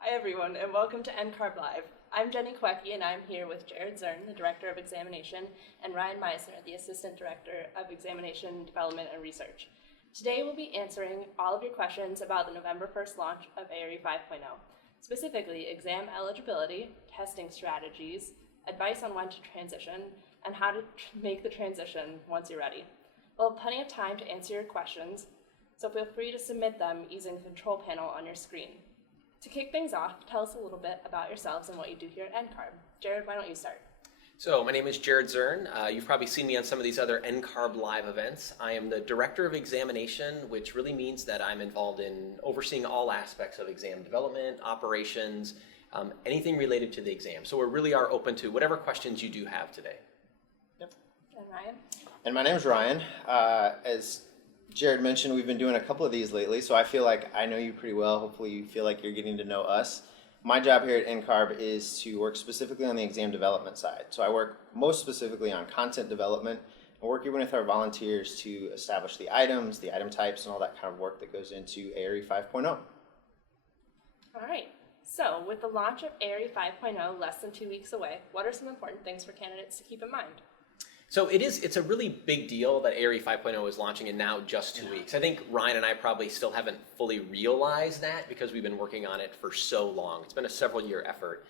Hi everyone, and welcome to NCARB Live. I'm Jenny Queckie, and I'm here with Jared Zern, the Director of Examination, and Ryan Meisner, the Assistant Director of Examination, Development, and Research. Today we'll be answering all of your questions about the November 1st launch of ARE 5.0, specifically exam eligibility, testing strategies, advice on when to transition, and how to make the transition once you're ready. We'll have plenty of time to answer your questions, so feel free to submit them using the control panel on your screen. To kick things off, tell us a little bit about yourselves and what you do here at NCARB. Jared, why don't you start? So my name is Jared Zern. You've probably seen me on some of these other NCARB live events. I am the Director of Examination, which really means that I'm involved in overseeing all aspects of exam development, operations, anything related to the exam. So we really are open to whatever questions you do have today. Yep. And Ryan? And my name is Ryan. As Jared mentioned, we've been doing a couple of these lately, so I feel like I know you pretty well. Hopefully you feel like you're getting to know us. My job here at NCARB is to work specifically on the exam development side. So I work most specifically on content development and working with our volunteers to establish the items, the item types, and all that kind of work that goes into ARE 5.0. All right. So with the launch of ARE 5.0 less than 2 weeks away, what are some important things for candidates to keep in mind? So it's a really big deal that ARE 5.0 is launching in now just 2 weeks. I think Ryan and I probably still haven't fully realized that because we've been working on it for so long. It's been a several-year effort.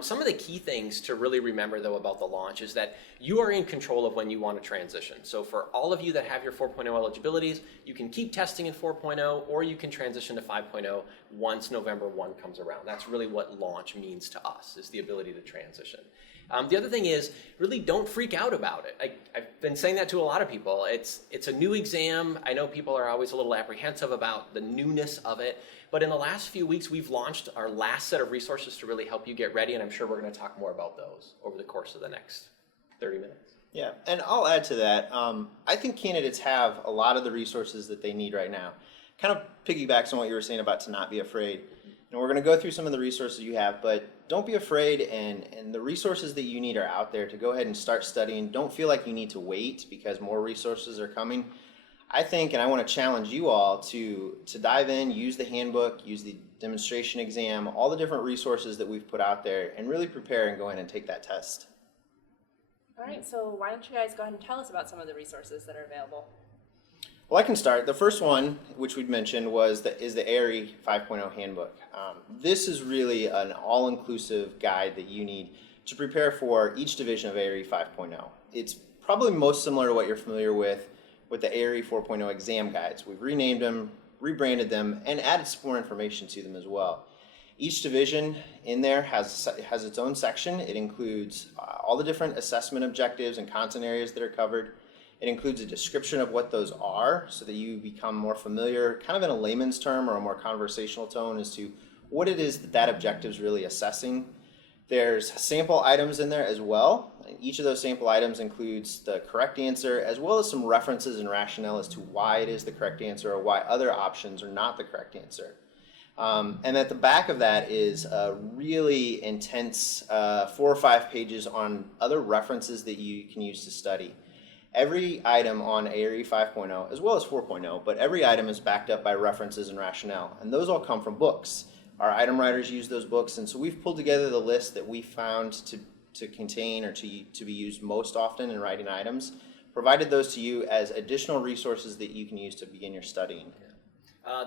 Some of the key things to really remember, though, about the launch is that you are in control of when you want to transition. So for all of you that have your 4.0 eligibilities, you can keep testing in 4.0 or you can transition to 5.0 once November 1 comes around. That's really what launch means to us, is the ability to transition. The other thing is, really don't freak out about it. I've been saying that to a lot of people. It's a new exam. I know people are always a little apprehensive about the newness of it, but in the last few weeks, we've launched our last set of resources to really help you get ready, and I'm sure we're going to talk more about those over the course of the next 30 minutes. Yeah, and I'll add to that. I think candidates have a lot of the resources that they need right now. Kind of piggybacks on what you were saying about to not be afraid. And we're going to go through some of the resources you have, but don't be afraid, and the resources that you need are out there to go ahead and start studying. Don't feel like you need to wait because more resources are coming. I think, and I want to challenge you all to dive in, use the handbook, use the demonstration exam, all the different resources that we've put out there, and really prepare and go in and take that test. All right, so why don't you guys go ahead and tell us about some of the resources that are available? Well, I can start. The first one, which we'd mentioned, is the ARE 5.0 handbook. This is really an all-inclusive guide that you need to prepare for each division of ARE 5.0. It's probably most similar to what you're familiar with the ARE 4.0 exam guides. We've renamed them, rebranded them, and added some more information to them as well. Each division in there has its own section. It includes all the different assessment objectives and content areas that are covered. It includes a description of what those are so that you become more familiar, kind of in a layman's term or a more conversational tone, as to what it is that objective is really assessing. There's sample items in there as well. Each of those sample items includes the correct answer as well as some references and rationale as to why it is the correct answer or why other options are not the correct answer. And at the back of that is a really intense 4 or 5 pages on other references that you can use to study. Every item on ARE 5.0, as well as 4.0, but every item is backed up by references and rationale, and those all come from books. Our item writers use those books, and so we've pulled together the list that we found to contain or to be used most often in writing items, provided those to you as additional resources that you can use to begin your studying.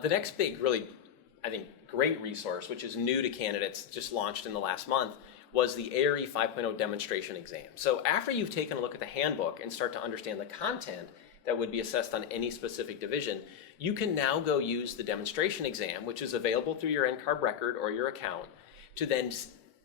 The next big, really, I think, great resource, which is new to candidates, just launched in the last month, was the ARE 5.0 demonstration exam. So after you've taken a look at the handbook and start to understand the content that would be assessed on any specific division, you can now go use the demonstration exam, which is available through your NCARB record or your account, to then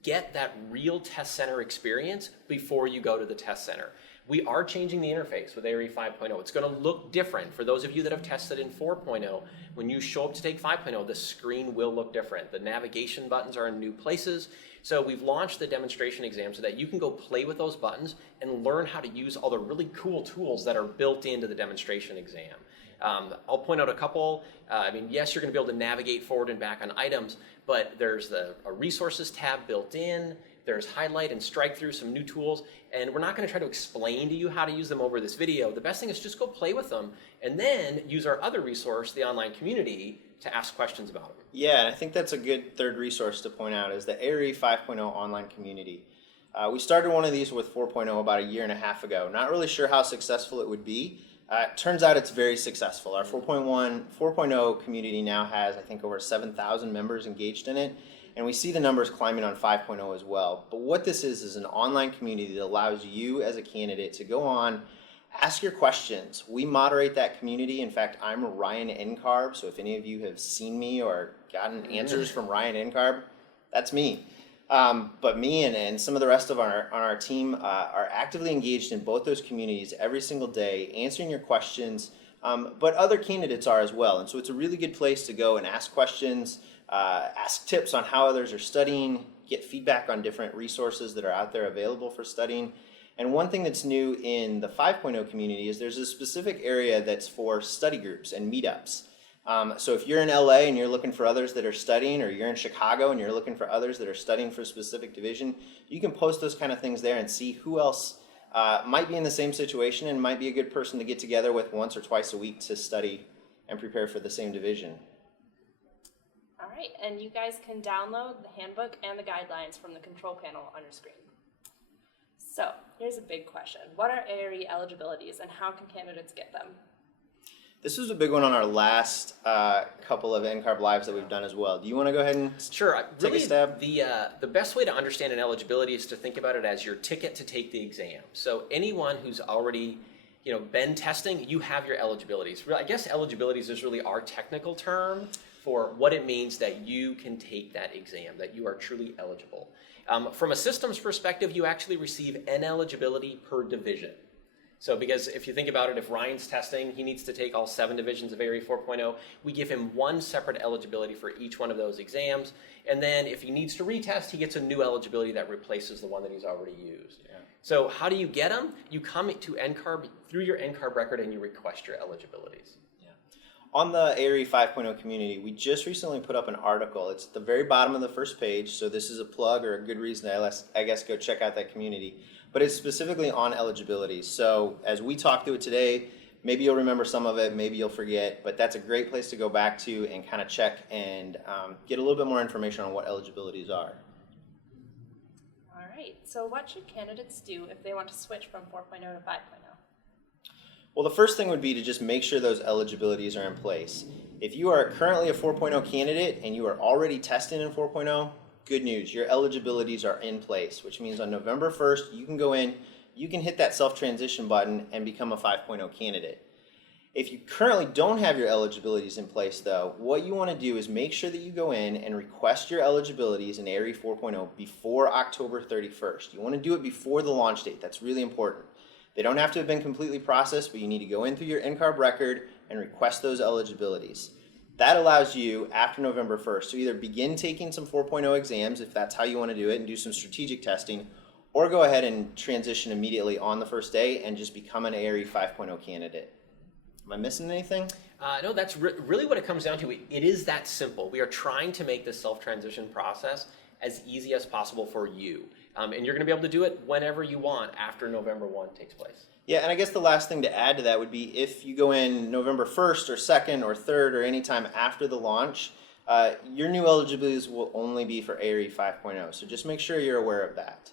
get that real test center experience before you go to the test center. We are changing the interface with ARE 5.0. It's going to look different. For those of you that have tested in 4.0, when you show up to take 5.0, the screen will look different. The navigation buttons are in new places. So we've launched the demonstration exam so that you can go play with those buttons and learn how to use all the really cool tools that are built into the demonstration exam. I'll point out a couple. Yes, you're going to be able to navigate forward and back on items, but there's a resources tab built in. There's highlight and strike through, some new tools, and we're not going to try to explain to you how to use them over this video. The best thing is just go play with them and then use our other resource, the online community, to ask questions about them. Yeah, and I think that's a good third resource to point out is the ARI 5.0 online community. We started one of these with 4.0 about a year and a half ago. Not really sure how successful it would be. Turns out it's very successful. Our 4.0 community now has, I think, over 7,000 members engaged in it. And we see the numbers climbing on 5.0 as well. But what this is an online community that allows you as a candidate to go on, ask your questions. We moderate that community. In fact, I'm Ryan NCARB, so if any of you have seen me or gotten answers from Ryan NCARB, that's me. But me and some of the rest of our team are actively engaged in both those communities every single day, answering your questions, but other candidates are as well. And so it's a really good place to go and ask questions, ask tips on how others are studying, get feedback on different resources that are out there available for studying. And one thing that's new in the 5.0 community is there's a specific area that's for study groups and meetups. So if you're in LA and you're looking for others that are studying, or you're in Chicago and you're looking for others that are studying for a specific division, you can post those kind of things there and see who else might be in the same situation and might be a good person to get together with once or twice a week to study and prepare for the same division. All right, and you guys can download the handbook and the guidelines from the control panel on your screen. So here's a big question. What are ARE eligibilities and how can candidates get them? This was a big one on our last couple of NCARB Lives that we've done as well. Do you want to go ahead and take a stab? The best way to understand an eligibility is to think about it as your ticket to take the exam. So anyone who's already been testing, you have your eligibilities. I guess eligibilities is really our technical term for what it means that you can take that exam, that you are truly eligible. From a systems perspective, you actually receive an eligibility per division. So because if you think about it, if Ryan's testing, he needs to take all 7 divisions of ARE 4.0. We give him one separate eligibility for each one of those exams. And then if he needs to retest, he gets a new eligibility that replaces the one that he's already used. Yeah. So how do you get them? You come to NCARB through your NCARB record and you request your eligibilities. Yeah. On the ARE 5.0 community, we just recently put up an article. It's at the very bottom of the first page, so this is a plug or a good reason to, I guess, go check out that community. But it's specifically on eligibility. So as we talk through it today, maybe you'll remember some of it, maybe you'll forget, but that's a great place to go back to and kind of check and get a little bit more information on what eligibilities are. All right, so what should candidates do if they want to switch from 4.0 to 5.0? Well, the first thing would be to just make sure those eligibilities are in place. If you are currently a 4.0 candidate and you are already testing in 4.0, good news, your eligibilities are in place, which means on November 1st, you can go in, you can hit that self-transition button and become a 5.0 candidate. If you currently don't have your eligibilities in place though, what you want to do is make sure that you go in and request your eligibilities in ARE 4.0 before October 31st. You want to do it before the launch date. That's really important. They don't have to have been completely processed, but you need to go in through your NCARB record and request those eligibilities. That allows you, after November 1st, to either begin taking some 4.0 exams, if that's how you want to do it, and do some strategic testing, or go ahead and transition immediately on the first day and just become an ARE 5.0 candidate. Am I missing anything? No, that's really what it comes down to. It is that simple. We are trying to make this self-transition process as easy as possible for you. And you're going to be able to do it whenever you want after November 1 takes place. Yeah, and I guess the last thing to add to that would be if you go in November 1st or 2nd or 3rd or any time after the launch, your new eligibilities will only be for ARE 5.0. So just make sure you're aware of that.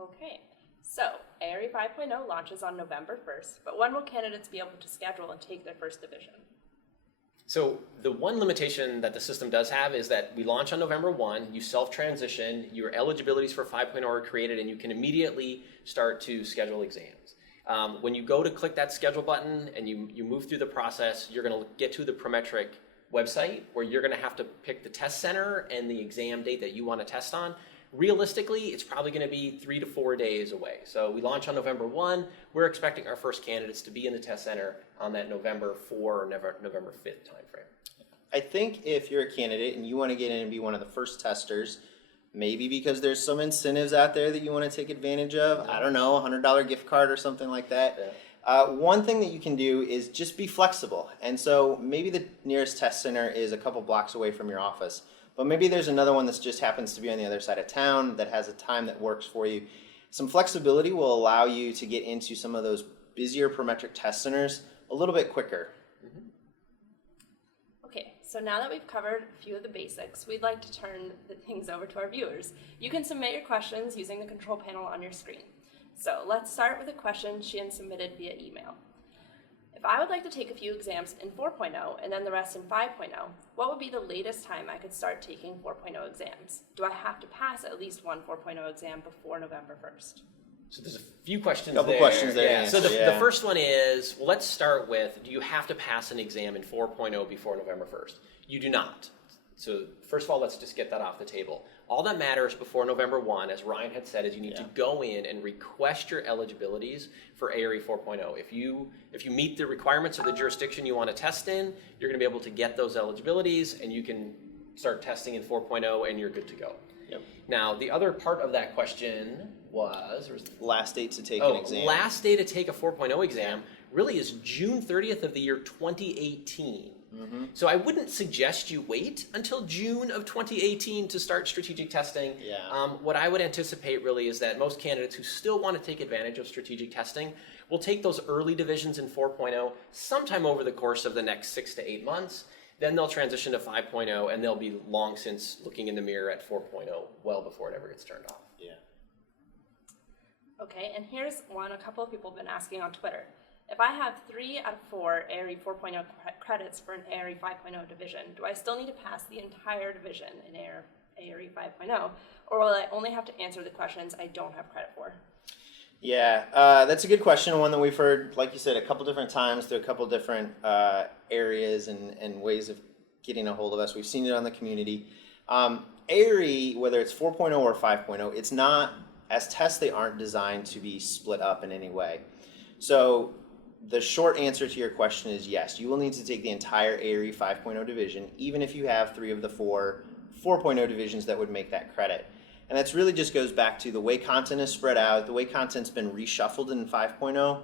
Okay, so ARE 5.0 launches on November 1st, but when will candidates be able to schedule and take their first division? So the one limitation that the system does have is that we launch on November 1, you self-transition, your eligibilities for 5.0 are created, and you can immediately start to schedule exams. When you go to click that schedule button and you move through the process, you're going to get to the Prometric website where you're going to have to pick the test center and the exam date that you want to test on. Realistically, it's probably going to be 3 to 4 days away. So we launch on November 1. We're expecting our first candidates to be in the test center on that November 4 or November 5th timeframe. I think if you're a candidate and you want to get in and be one of the first testers, maybe because there's some incentives out there that you want to take advantage of, I don't know, $100 gift card or something like that. Yeah. One thing that you can do is just be flexible. And so maybe the nearest test center is a couple blocks away from your office. but maybe there's another one that just happens to be on the other side of town that has a time that works for you. Some flexibility will allow you to get into some of those busier parametric test centers a little bit quicker. Okay, so now that we've covered a few of the basics, we'd like to turn the things over to our viewers. You can submit your questions using the control panel on your screen. So let's start with a question Sheehan submitted via email. If I would like to take a few exams in 4.0 and then the rest in 5.0, what would be the latest time I could start taking 4.0 exams? Do I have to pass at least one 4.0 exam before November 1st? So there's a few questions Couple there. questions there to Yeah. So answer, the first one is, well, let's start with, do you have to pass an exam in 4.0 before November 1st? You do not. So first of all, let's just get that off the table. All that matters before November 1, as Ryan had said, is you need to go in and request your eligibilities for ARE 4.0. If you meet the requirements of the jurisdiction you want to test in, you're going to be able to get those eligibilities, and you can start testing in 4.0, and you're good to go. Yep. Now, the other part of that question was Last date to take an exam. last day to take a 4.0 exam really is June 30th of the year 2018. So I wouldn't suggest you wait until June of 2018 to start strategic testing. What I would anticipate really is that most candidates who still want to take advantage of strategic testing will take those early divisions in 4.0 sometime over the course of the next 6 to 8 months. Then they'll transition to 5.0, and they'll be long since looking in the mirror at 4.0 well before it ever gets turned off. Okay, and here's one a couple of people have been asking on Twitter. If I have 3 out of 4 ARE 4.0 credits for an ARE 5.0 division, do I still need to pass the entire division in ARE 5.0, or will I only have to answer the questions I don't have credit for? Yeah, that's a good question, one that we've heard, like you said, a couple different times through a couple different areas and ways of getting a hold of us. We've seen it on the community. ARE, whether it's 4.0 or 5.0, it's not, as tests, they aren't designed to be split up in any way. So the short answer to your question is yes, you will need to take the entire ARE 5.0 division, even if you have 3 of the 4 4.0 divisions that would make that credit. And that's really just goes back to the way content is spread out, the way content's been reshuffled in 5.0.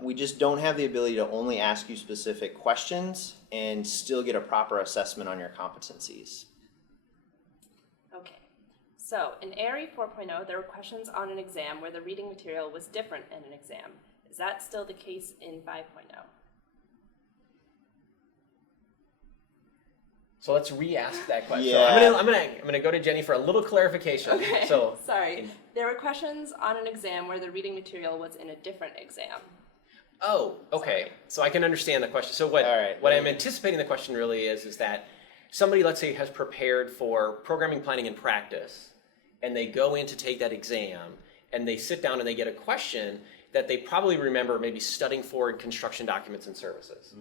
We just don't have the ability to only ask you specific questions and still get a proper assessment on your competencies. Okay, so in ARE 4.0, there were questions on an exam where the reading material was different in an exam. Is that still the case in 5.0? So let's re-ask that question. Yeah. So I'm gonna go to Jenny for a little clarification. Okay, So sorry. There were questions on an exam where the reading material was in a different exam. Oh, okay. Sorry. So I can understand the question. So what I'm anticipating the question really is that somebody, let's say, has prepared for programming, planning, and practice, and they go in to take that exam, and they sit down and they get a question that they probably remember maybe studying for in construction documents and services.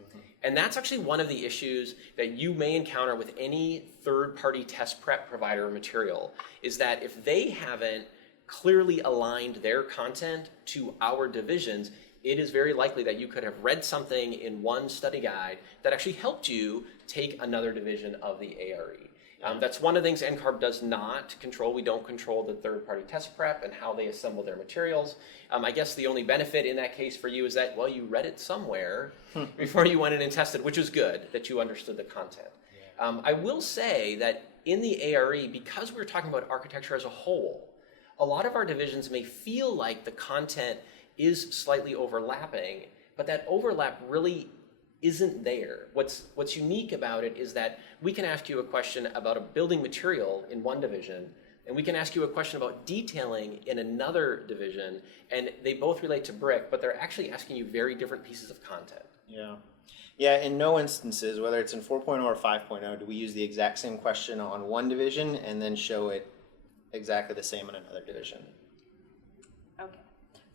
And that's actually one of the issues that you may encounter with any third-party test prep provider material, is that if they haven't clearly aligned their content to our divisions, it is very likely that you could have read something in one study guide that actually helped you take another division of the ARE. That's one of the things NCARB does not control. We don't control the third-party test prep and how they assemble their materials. I guess the only benefit in that case for you is that, well, you read it somewhere before you went in and tested, which is good, that you understood the content. I will say that in the ARE, because we're talking about architecture as a whole, a lot of our divisions may feel like the content is slightly overlapping, but that overlap really isn't there. What's unique about it is that we can ask you a question about a building material in one division, and we can ask you a question about detailing in another division, and they both relate to brick, but they're actually asking you very different pieces of content. Yeah, in no instances, whether it's in 4.0 or 5.0, do we use the exact same question on one division and then show it exactly the same in another division. Okay,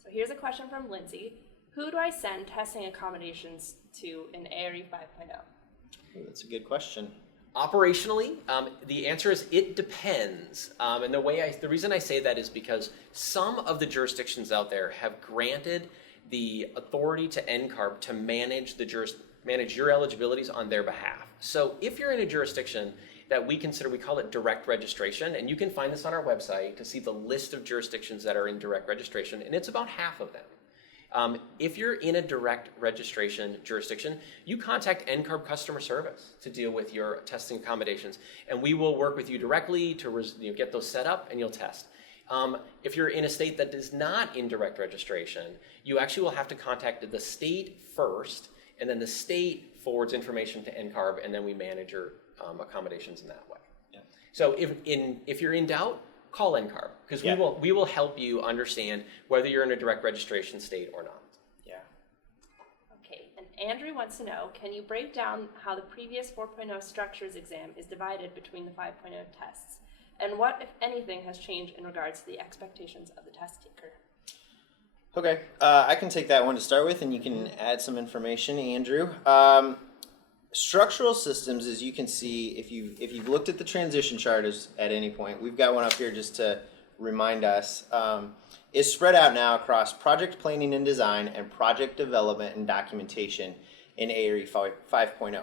so here's a question from Lindsay. Who do I send testing accommodations to in ARE 5.0? That's a good question. Operationally, the answer is it depends. And the reason I say that is because some of the jurisdictions out there have granted the authority to NCARB to manage your eligibilities on their behalf. So if you're in a jurisdiction that we call it direct registration, and you can find this on our website to see the list of jurisdictions that are in direct registration, and it's about half of them. If you're in a direct registration jurisdiction, you contact NCARB customer service to deal with your testing accommodations, and we will work with you directly to get those set up, and you'll test. If you're in a state that is not in direct registration, you actually will have to contact the state first, and then the state forwards information to NCARB, and then we manage your accommodations in that way. Yeah. So if you're in doubt, call NCARB, because we will help you understand whether you're in a direct registration state or not. Yeah. Okay, and Andrew wants to know, can you break down how the previous 4.0 structures exam is divided between the 5.0 tests? And what, if anything, has changed in regards to the expectations of the test taker? Okay, I can take that one to start with, and you can add some information, Andrew. Structural systems, as you can see, if you've looked at the transition chart at any point, we've got one up here just to remind us, is spread out now across project planning and design and project development and documentation in ARE 5.0.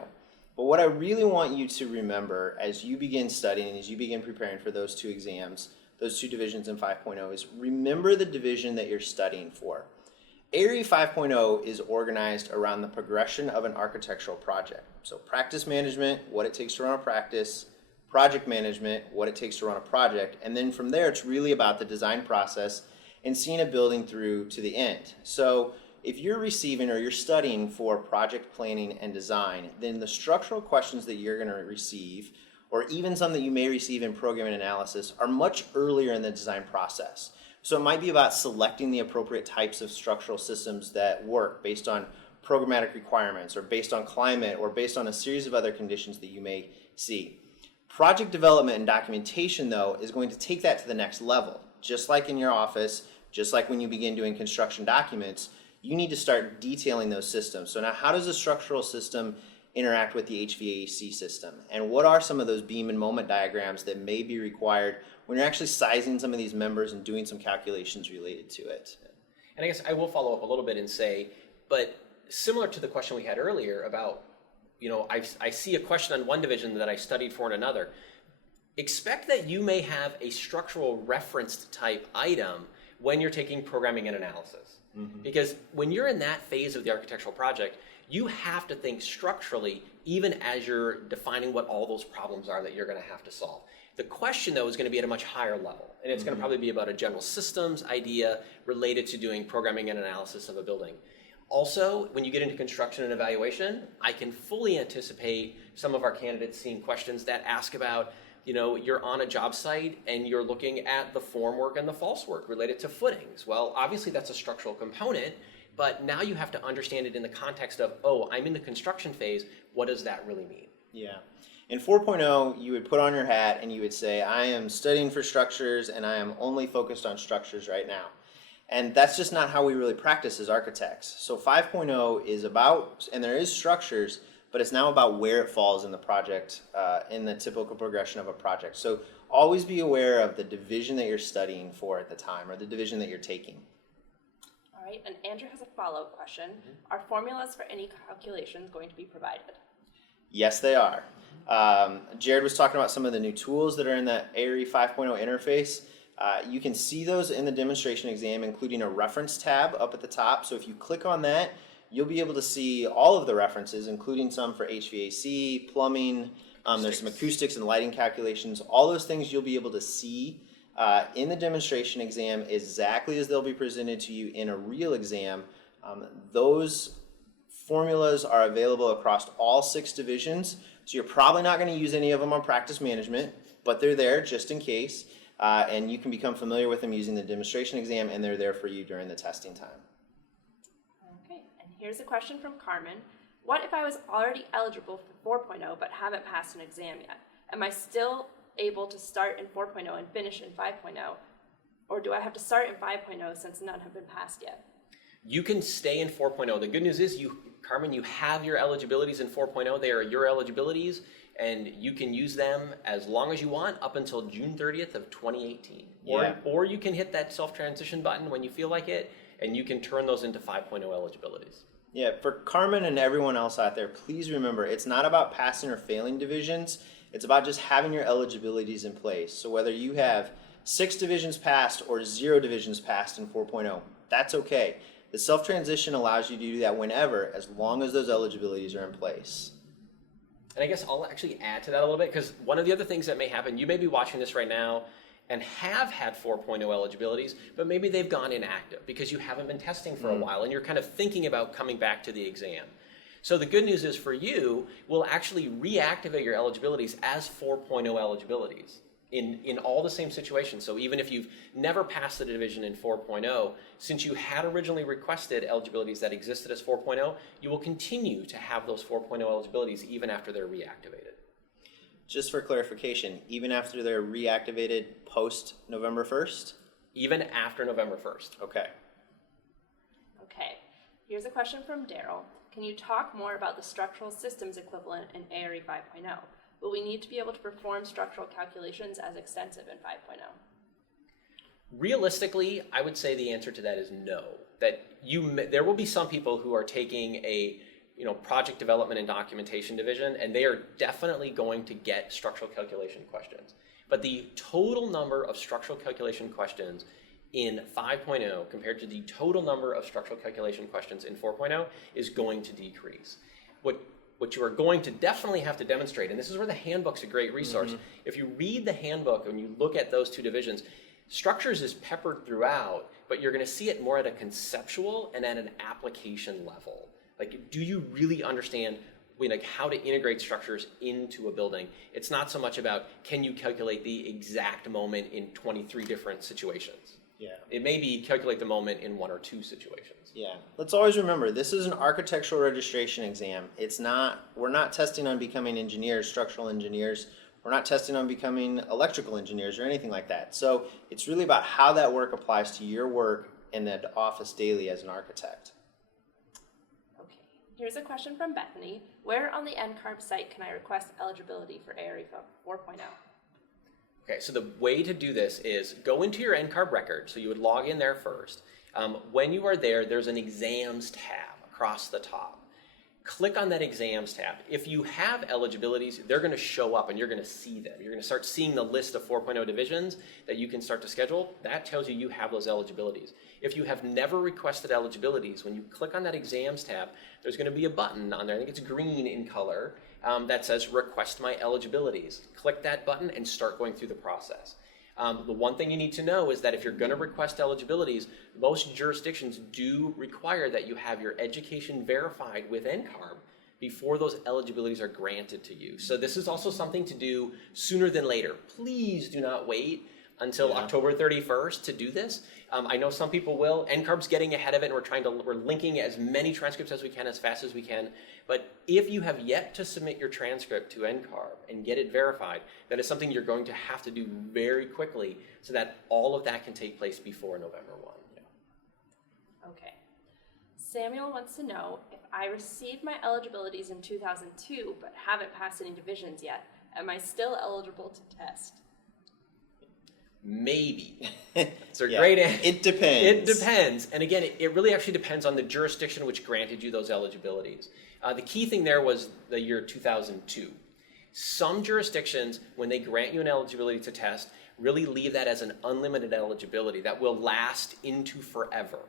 But what I really want you to remember as you begin studying, as you begin preparing for those two exams, those two divisions in 5.0, is remember the division that you're studying for. ARE 5.0 is organized around the progression of an architectural project. So practice management, what it takes to run a practice, project management, what it takes to run a project, and then from there it's really about the design process and seeing a building through to the end. So if you're receiving or you're studying for project planning and design, then the structural questions that you're going to receive, or even some that you may receive in programming analysis, are much earlier in the design process. So it might be about selecting the appropriate types of structural systems that work based on programmatic requirements, or based on climate, or based on a series of other conditions that you may see. Project development and documentation, though, is going to take that to the next level. Just like in your office, just like when you begin doing construction documents, you need to start detailing those systems. So now, how does a structural system interact with the HVAC system? And what are some of those beam and moment diagrams that may be required when you're actually sizing some of these members and doing some calculations related to it? And I guess I will follow up a little bit and say, but similar to the question we had earlier about, I see a question on one division that I studied for in another. Expect that you may have a structural referenced type item when you're taking programming and analysis. Mm-hmm. Because when you're in that phase of the architectural project, you have to think structurally, even as you're defining what all those problems are that you're going to have to solve. The question, though, is going to be at a much higher level, and it's going to probably be about a general systems idea related to doing programming and analysis of a building. Also, when you get into construction and evaluation, I can fully anticipate some of our candidates seeing questions that ask about, you're on a job site and you're looking at the formwork and the false work related to footings. Well, obviously that's a structural component, but now you have to understand it in the context of, I'm in the construction phase, what does that really mean? Yeah. In 4.0, you would put on your hat and you would say, I am studying for structures and I am only focused on structures right now. And that's just not how we really practice as architects. So 5.0 is about, and there is structures, but it's now about where it falls in the project, in the typical progression of a project. So always be aware of the division that you're studying for at the time, or the division that you're taking. All right, and Andrew has a follow-up question. Mm-hmm. Are formulas for any calculations going to be provided? Yes, they are. Jared was talking about some of the new tools that are in the ARE 5.0 interface. You can see those in the demonstration exam, including a reference tab up at the top. So if you click on that, you'll be able to see all of the references, including some for HVAC, plumbing, there's some acoustics and lighting calculations. All those things you'll be able to see in the demonstration exam exactly as they'll be presented to you in a real exam. Those formulas are available across all 6 divisions, so you're probably not going to use any of them on practice management, but they're there just in case, and you can become familiar with them using the demonstration exam, and they're there for you during the testing time. Okay, and here's a question from Carmen. What if I was already eligible for 4.0 but haven't passed an exam yet? Am I still able to start in 4.0 and finish in 5.0? Or do I have to start in 5.0 since none have been passed yet? You can stay in 4.0. The good news is, Carmen, you have your eligibilities in 4.0. They are your eligibilities, and you can use them as long as you want up until June 30th of 2018. Yeah. Or you can hit that self-transition button when you feel like it, and you can turn those into 5.0 eligibilities. Yeah, for Carmen and everyone else out there, please remember, it's not about passing or failing divisions. It's about just having your eligibilities in place. So whether you have 6 divisions passed or 0 divisions passed in 4.0, that's okay. The self-transition allows you to do that whenever, as long as those eligibilities are in place. And I guess I'll actually add to that a little bit, because one of the other things that may happen, you may be watching this right now and have had 4.0 eligibilities, but maybe they've gone inactive because you haven't been testing for a while and you're kind of thinking about coming back to the exam. So the good news is for you, we'll actually reactivate your eligibilities as 4.0 eligibilities in all the same situations. So even if you've never passed the division in 4.0, since you had originally requested eligibilities that existed as 4.0, you will continue to have those 4.0 eligibilities even after they're reactivated. Just for clarification, even after they're reactivated post November 1st? Even after November 1st. Okay. Okay, here's a question from Daryl. Can you talk more about the structural systems equivalent in ARE 5.0? Will we need to be able to perform structural calculations as extensive in 5.0? Realistically, I would say the answer to that is no. That there will be some people who are taking a project development and documentation division, and they are definitely going to get structural calculation questions. But the total number of structural calculation questions in 5.0 compared to the total number of structural calculation questions in 4.0 is going to decrease. What you are going to definitely have to demonstrate, and this is where the handbook's a great resource. If you read the handbook and you look at those two divisions, structures is peppered throughout, but you're going to see it more at a conceptual and at an application level. Like, do you really understand how to integrate structures into a building? It's not so much about can you calculate the exact moment in 23 different situations. Yeah. It may be calculate the moment in 1 or 2 situations. Yeah. Let's always remember, this is an architectural registration exam. We're not testing on becoming engineers, structural engineers. We're not testing on becoming electrical engineers or anything like that. So it's really about how that work applies to your work in the office daily as an architect. Okay, here's a question from Bethany. Where on the NCARB site can I request eligibility for ARE 4.0? Okay, so the way to do this is go into your NCARB record. So you would log in there first. When you are there, there's an exams tab across the top. Click on that exams tab. If you have eligibilities, they're going to show up and you're going to see them. You're going to start seeing the list of 4.0 divisions that you can start to schedule. That tells you you have those eligibilities. If you have never requested eligibilities, when you click on that exams tab, there's going to be a button on there. I think it's green in color. That says request my eligibilities. Click that button and start going through the process. The one thing you need to know is that if you're going to request eligibilities, most jurisdictions do require that you have your education verified with NCARB before those eligibilities are granted to you. So this is also something to do sooner than later. Please do not wait until October 31st to do this. I know some people will. NCARB's getting ahead of it, and we're linking as many transcripts as we can, as fast as we can. But if you have yet to submit your transcript to NCARB and get it verified, that is something you're going to have to do very quickly so that all of that can take place before November 1. Okay. Samuel wants to know, if I received my eligibilities in 2002 but haven't passed any divisions yet, am I still eligible to test? Maybe. It's a great answer. It depends. It depends. And again, it really actually depends on the jurisdiction which granted you those eligibilities. The key thing there was the year 2002. Some jurisdictions, when they grant you an eligibility to test, really leave that as an unlimited eligibility that will last into forever.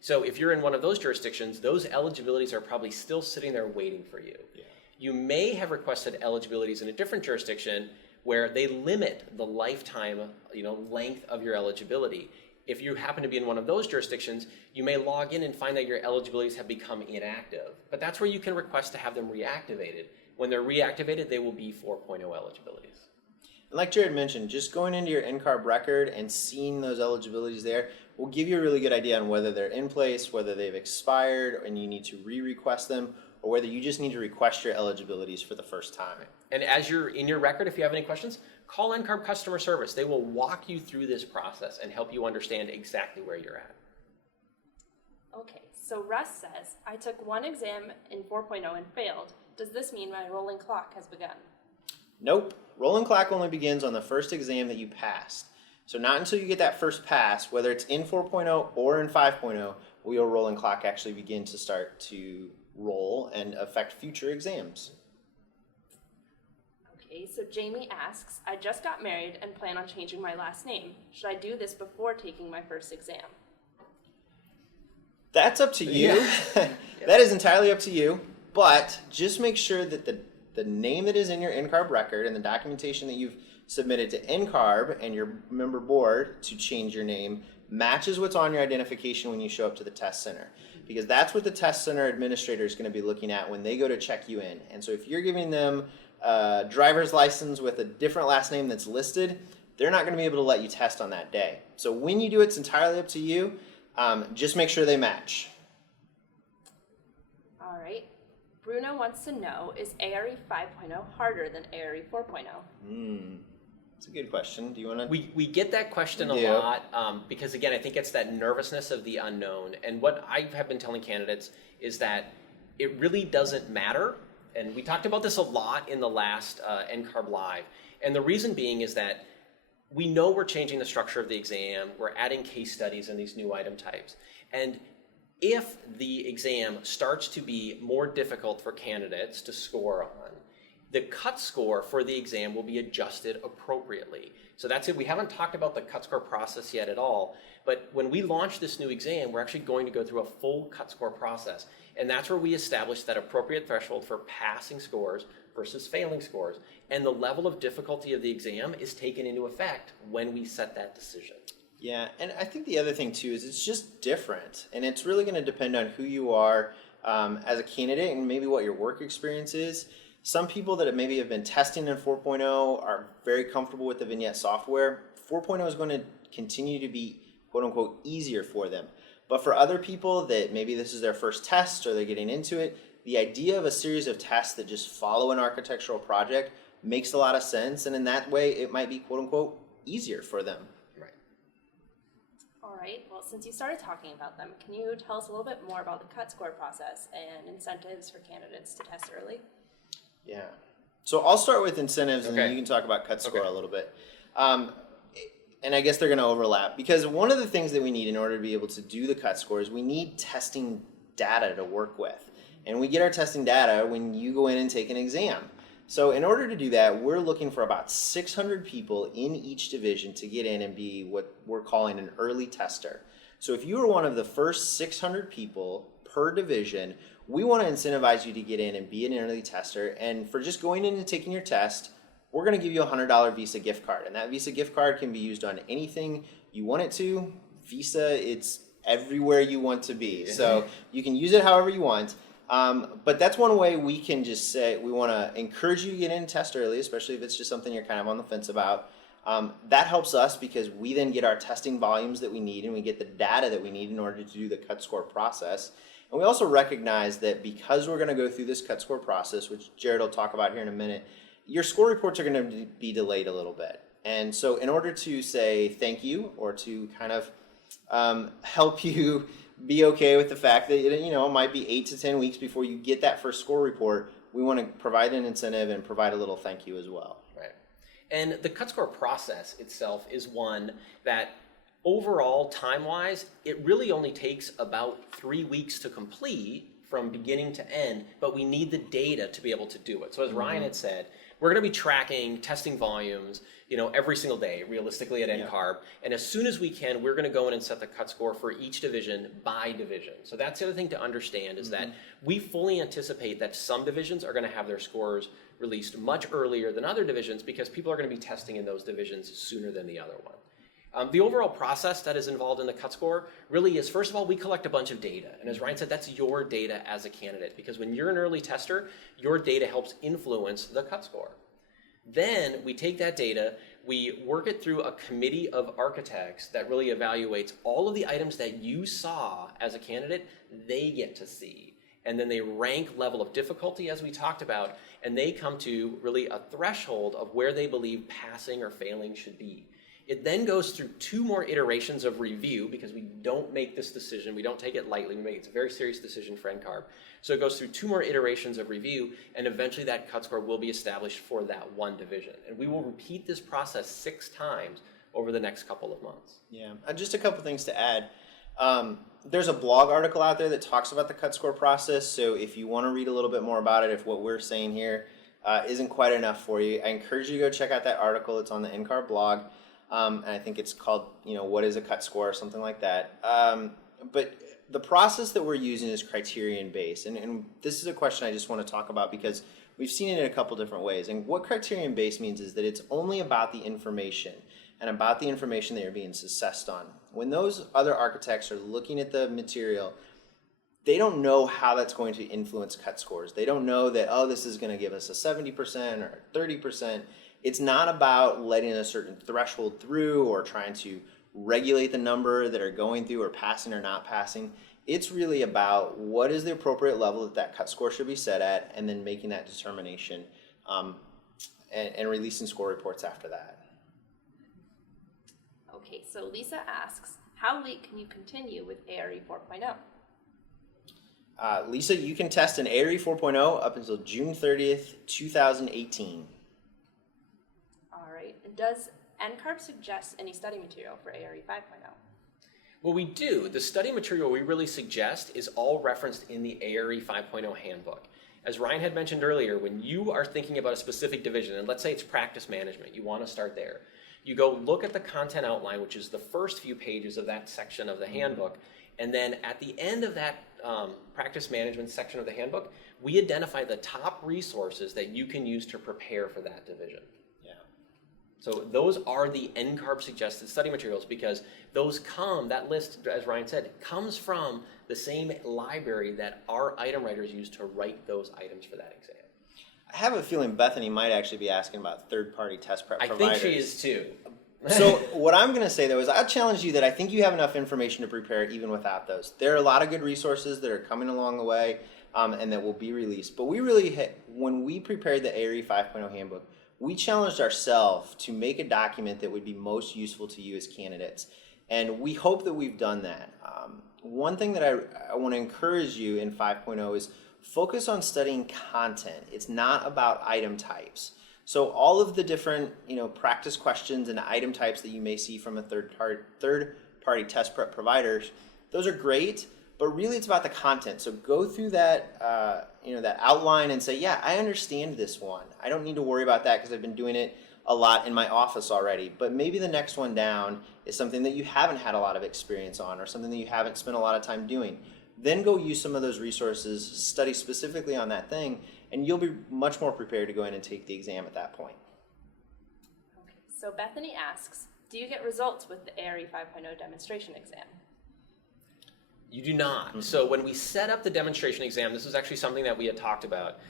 So if you're in one of those jurisdictions, those eligibilities are probably still sitting there waiting for you. Yeah. You may have requested eligibilities in a different jurisdiction where they limit the lifetime, length of your eligibility. If you happen to be in one of those jurisdictions, you may log in and find that your eligibilities have become inactive. But that's where you can request to have them reactivated. When they're reactivated, they will be 4.0 eligibilities. Like Jared mentioned, just going into your NCARB record and seeing those eligibilities there will give you a really good idea on whether they're in place, whether they've expired and you need to re-request them, or whether you just need to request your eligibilities for the first time. And as you're in your record, if you have any questions, call NCARB customer service. They will walk you through this process and help you understand exactly where you're at. Okay, so Russ says, I took one exam in 4.0 and failed. Does this mean my rolling clock has begun? Nope. Rolling clock only begins on the first exam that you passed. So not until you get that first pass, whether it's in 4.0 or in 5.0, will your rolling clock actually begin to start to roll and affect future exams. Okay, so Jamie asks, I just got married and plan on changing my last name. Should I do this before taking my first exam? That's up to you. That is entirely up to you. But just make sure that the name that is in your NCARB record and the documentation that you've submitted to NCARB and your member board to change your name matches what's on your identification when you show up to the test center. Because that's what the test center administrator is going to be looking at when they go to check you in. And so if you're giving them a driver's license with a different last name that's listed, they're not going to be able to let you test on that day. So when you do it, it's entirely up to you. Just make sure they match. All right. Bruno wants to know, is ARE 5.0 harder than ARE 4.0? That's a good question. Do you want to? We get that question a lot because, again, I think it's that nervousness of the unknown. And what I have been telling candidates is that it really doesn't matter. And we talked about this a lot in the last NCARB Live. And the reason being is that we know we're changing the structure of the exam. We're adding case studies and these new item types. And if the exam starts to be more difficult for candidates to score on, the cut score for the exam will be adjusted appropriately. So that's it. We haven't talked about the cut score process yet at all, but when we launch this new exam, we're actually going to go through a full cut score process. And that's where we establish that appropriate threshold for passing scores versus failing scores. And the level of difficulty of the exam is taken into effect when we set that decision. Yeah, and I think the other thing too is it's just different, and it's really going to depend on who you are as a candidate and maybe what your work experience is. Some people that maybe have been testing in 4.0 are very comfortable with the Vignette software. 4.0 is going to continue to be quote unquote easier for them. But for other people that maybe this is their first test or they're getting into it, the idea of a series of tests that just follow an architectural project makes a lot of sense, and in that way it might be quote unquote easier for them. All right, well, since you started talking about them, can you tell us a little bit more about the cut score process and incentives for candidates to test early? Yeah. So I'll start with incentives, and then Okay. you can talk about cut score a little bit. And I guess they're going to overlap, because one of the things that we need in order to be able to do the cut score is we need testing data to work with. And we get our testing data when you go in and take an exam. So in order to do that, we're looking for about 600 people in each division to get in and be what we're calling an early tester. So if you are one of the first 600 people per division, we want to incentivize you to get in and be an early tester. And for just going in and taking your test, we're going to give you a $100 Visa gift card. And that Visa gift card can be used on anything you want it to. Visa, it's everywhere you want to be. So you can use it however you want. But that's one way we can just say we want to encourage you to get in and test early, especially if it's just something you're kind of on the fence about. That helps us because we then get our testing volumes that we need, and we get the data that we need in order to do the cut score process. And we also recognize that because we're going to go through this cut score process, which Jared will talk about here in a minute, your score reports are going to be delayed a little bit. And so in order to say thank you, or to kind of help you be okay with the fact that it might be 8 to 10 weeks before you get that first score report, we want to provide an incentive and provide a little thank you as well. Right. And the cut score process itself is one that overall, time-wise, it really only takes about 3 weeks to complete from beginning to end, but we need the data to be able to do it. So as Ryan had said, we're going to be tracking testing volumes, every single day, realistically at NCARB. And as soon as we can, we're going to go in and set the cut score for each division by division. So that's the other thing to understand is that we fully anticipate that some divisions are going to have their scores released much earlier than other divisions because people are going to be testing in those divisions sooner than the other one. The overall process that is involved in the cut score really is, first of all, we collect a bunch of data. And as Ryan said, that's your data as a candidate, because when you're an early tester, your data helps influence the cut score. Then we take that data, we work it through a committee of architects that really evaluates all of the items that you saw as a candidate, they get to see. And then they rank level of difficulty, as we talked about, and they come to really a threshold of where they believe passing or failing should be. It then goes through 2 more iterations of review, because we don't make this decision, we don't take it lightly, it's a very serious decision for NCARB. So it goes through 2 more iterations of review, and eventually that cut score will be established for that one division. And we will repeat this process 6 times over the next couple of months. Yeah, just a couple things to add. There's a blog article out there that talks about the cut score process, so if you want to read a little bit more about it, if what we're saying here isn't quite enough for you, I encourage you to go check out that article. It's on the NCARB blog. And I think it's called, what is a cut score or something like that. But the process that we're using is criterion based, and this is a question I just want to talk about because we've seen it in a couple different ways. And what criterion based means is that it's only about the information and about the information that you're being assessed on. When those other architects are looking at the material, they don't know how that's going to influence cut scores. They don't know that, oh, this is going to give us a 70% or 30%. It's not about letting a certain threshold through or trying to regulate the number that are going through or passing or not passing. It's really about what is the appropriate level that cut score should be set at, and then making that determination and releasing score reports after that. Okay, so Lisa asks, how late can you continue with ARE 4.0? Lisa, you can test an ARE 4.0 up until June 30th, 2018. All right, and does NCARB suggest any study material for ARE 5.0? Well, we do. The study material we really suggest is all referenced in the ARE 5.0 handbook. As Ryan had mentioned earlier, when you are thinking about a specific division, and let's say it's practice management, you want to start there. You go look at the content outline, which is the first few pages of that section of the handbook, and then at the end of that practice management section of the handbook, we identify the top resources that you can use to prepare for that division. So those are the NCARB suggested study materials because those that list, as Ryan said, comes from the same library that our item writers use to write those items for that exam. I have a feeling Bethany might actually be asking about third-party test prep providers. I think she is too. So what I'm going to say, though, is I'll challenge you that I think you have enough information to prepare even without those. There are a lot of good resources that are coming along the way and that will be released. But we really, when we prepared the ARE 5.0 handbook, we challenged ourselves to make a document that would be most useful to you as candidates. And we hope that we've done that. One thing that I want to encourage you in 5.0 is focus on studying content. It's not about item types. So all of the different practice questions and item types that you may see from a third-party test prep providers, those are great, but really it's about the content. So go through that that outline and say, yeah, I understand this one. I don't need to worry about that because I've been doing it a lot in my office already. But maybe the next one down is something that you haven't had a lot of experience on or something that you haven't spent a lot of time doing. Then go use some of those resources, study specifically on that thing, and you'll be much more prepared to go in and take the exam at that point. Okay, so Bethany asks, do you get results with the ARE 5.0 demonstration exam? You do not. So when we set up the demonstration exam, this is actually something that we had talked about.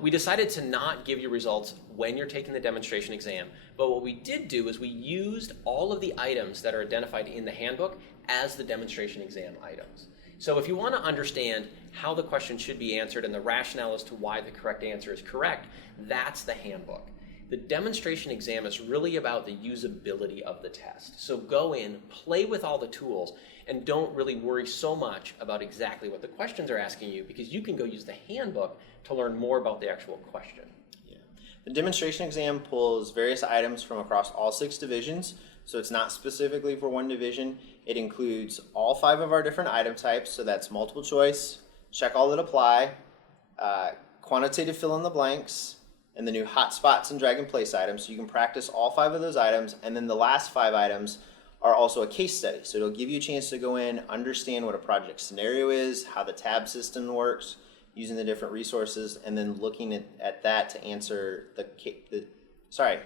We decided to not give you results when you're taking the demonstration exam. But what we did do is we used all of the items that are identified in the handbook as the demonstration exam items. So if you want to understand how the question should be answered and the rationale as to why the correct answer is correct, that's the handbook. The demonstration exam is really about the usability of the test. So go in, play with all the tools, and don't really worry so much about exactly what the questions are asking you because you can go use the handbook to learn more about the actual question. Yeah. The demonstration exam pulls various items from across all 6 divisions, so it's not specifically for one division. It includes all 5 of our different item types, so that's multiple choice, check all that apply, quantitative fill in the blanks, and the new hot spots and drag and place items. So you can practice all 5 of those items, and then the last 5 items are also a case study. So it'll give you a chance to go in, understand what a project scenario is, how the tab system works, using the different resources, and then looking at that to answer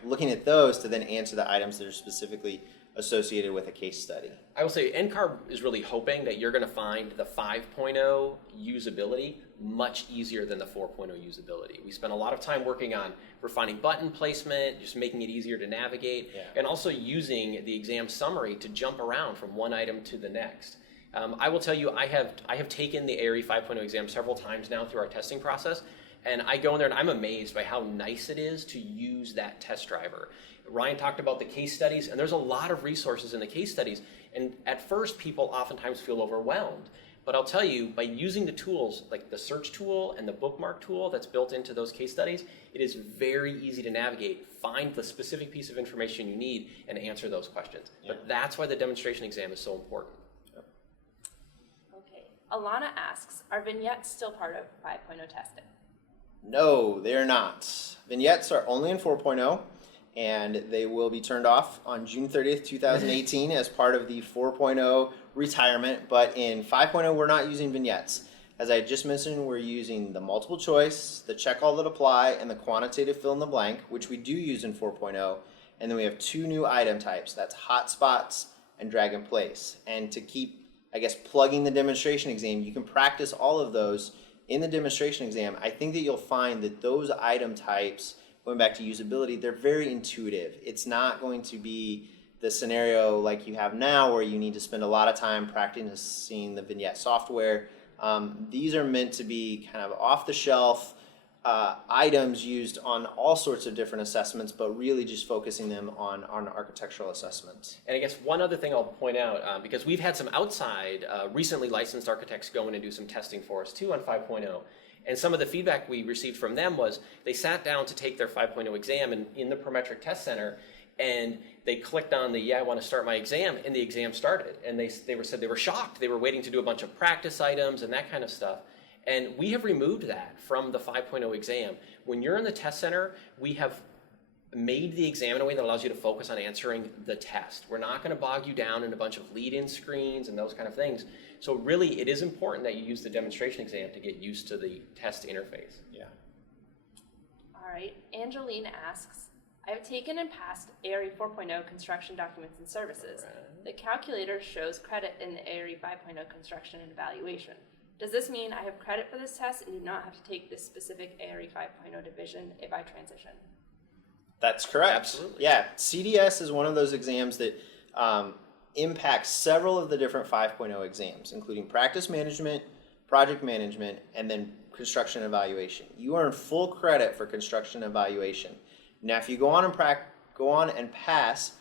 looking at those to then answer the items that are specifically associated with a case study. I will say NCARB is really hoping that you're going to find the 5.0 usability much easier than the 4.0 usability. We spent a lot of time working on refining button placement, just making it easier to navigate, and also using the exam summary to jump around from one item to the next. I will tell you, I have taken the ARE 5.0 exam several times now through our testing process, and I go in there and I'm amazed by how nice it is to use that test driver. Ryan talked about the case studies, and there's a lot of resources in the case studies, and at first people oftentimes feel overwhelmed. But I'll tell you, by using the tools like the search tool and the bookmark tool that's built into those case studies, it is very easy to navigate, find the specific piece of information you need, and answer those questions. Yeah. But that's why the demonstration exam is so important. Yep. Okay, Alana asks, are vignettes still part of 5.0 testing? No, they're not. Vignettes are only in 4.0. and they will be turned off on June 30th, 2018 as part of the 4.0 retirement. But in 5.0, we're not using vignettes. As I just mentioned, we're using the multiple choice, the check all that apply, and the quantitative fill in the blank, which we do use in 4.0. And then we have 2 new item types. That's hotspots and drag and place. And to keep, I guess, plugging the demonstration exam, you can practice all of those in the demonstration exam. I think that you'll find that those item types, going back to usability, they're very intuitive. It's not going to be the scenario like you have now where you need to spend a lot of time practicing the vignette software. These are meant to be kind of off-the-shelf items used on all sorts of different assessments, but really just focusing them on architectural assessments. And I guess one other thing I'll point out, because we've had some outside recently licensed architects go in and do some testing for us too on 5.0. And some of the feedback we received from them was they sat down to take their 5.0 exam in the Prometric Test Center, and they clicked on the I want to start my exam, and the exam started. And they said they were shocked. They were waiting to do a bunch of practice items and that kind of stuff. And we have removed that from the 5.0 exam. When you're in the test center, we have made the exam in a way that allows you to focus on answering the test. We're not going to bog you down in a bunch of lead-in screens and those kind of things. So really, it is important that you use the demonstration exam to get used to the test interface. Yeah. All right, Angeline asks, I have taken and passed ARI 4.0 construction documents and services. The calculator shows credit in the ARI 5.0 construction and evaluation. Does this mean I have credit for this test and do not have to take this specific ARI 5.0 division if I transition? That's correct. Absolutely. Yeah, CDS is one of those exams that impacts several of the different 5.0 exams, including practice management, project management, and then construction evaluation. You earn full credit for construction evaluation. Now, if you go on and pass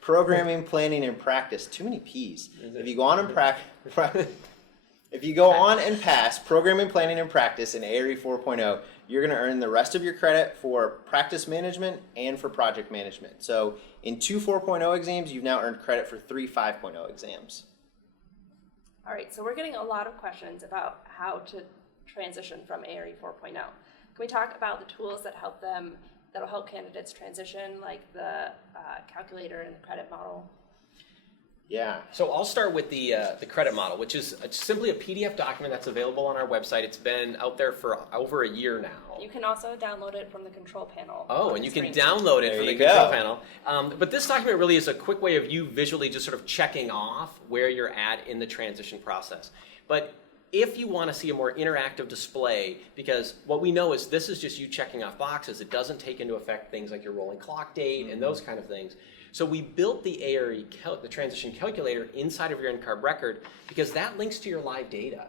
programming, planning, and practice, too many P's. If you go on and if you go on and pass programming, planning, and practice in ARI 4.0, you're going to earn the rest of your credit for practice management and for project management. So in 2 4.0 exams, you've now earned credit for 3 5.0 exams. All right, so we're getting a lot of questions about how to transition from ARI 4.0. Can we talk about the tools that'll help candidates transition, like the calculator and the credit model? Yeah. So I'll start with the credit model, which is simply a PDF document that's available on our website. It's been out there for over a year now. You can also download it from the control panel. Oh, and you can download it from the control panel. But this document really is a quick way of you visually just sort of checking off where you're at in the transition process. But if you want to see a more interactive display, because what we know is this is just you checking off boxes, it doesn't take into effect things like your rolling clock date and those kind of things. So we built the ARI, the transition calculator, inside of your NCARB record because that links to your live data.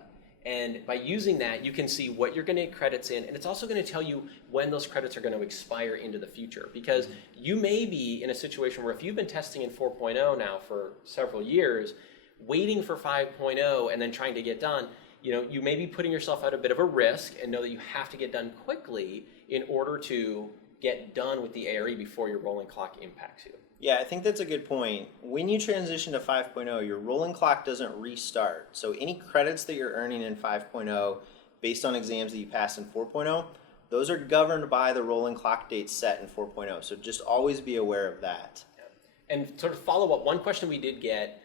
And by using that, you can see what you're going to get credits in, and it's also going to tell you when those credits are going to expire into the future. Because you may be in a situation where if you've been testing in 4.0 now for several years, waiting for 5.0 and then trying to get done, you may be putting yourself at a bit of a risk and know that you have to get done quickly in order to get done with the ARE before your rolling clock impacts you. Yeah, I think that's a good point. When you transition to 5.0, your rolling clock doesn't restart. So any credits that you're earning in 5.0 based on exams that you passed in 4.0, those are governed by the rolling clock date set in 4.0. So just always be aware of that. Yeah. And sort of follow up, one question we did get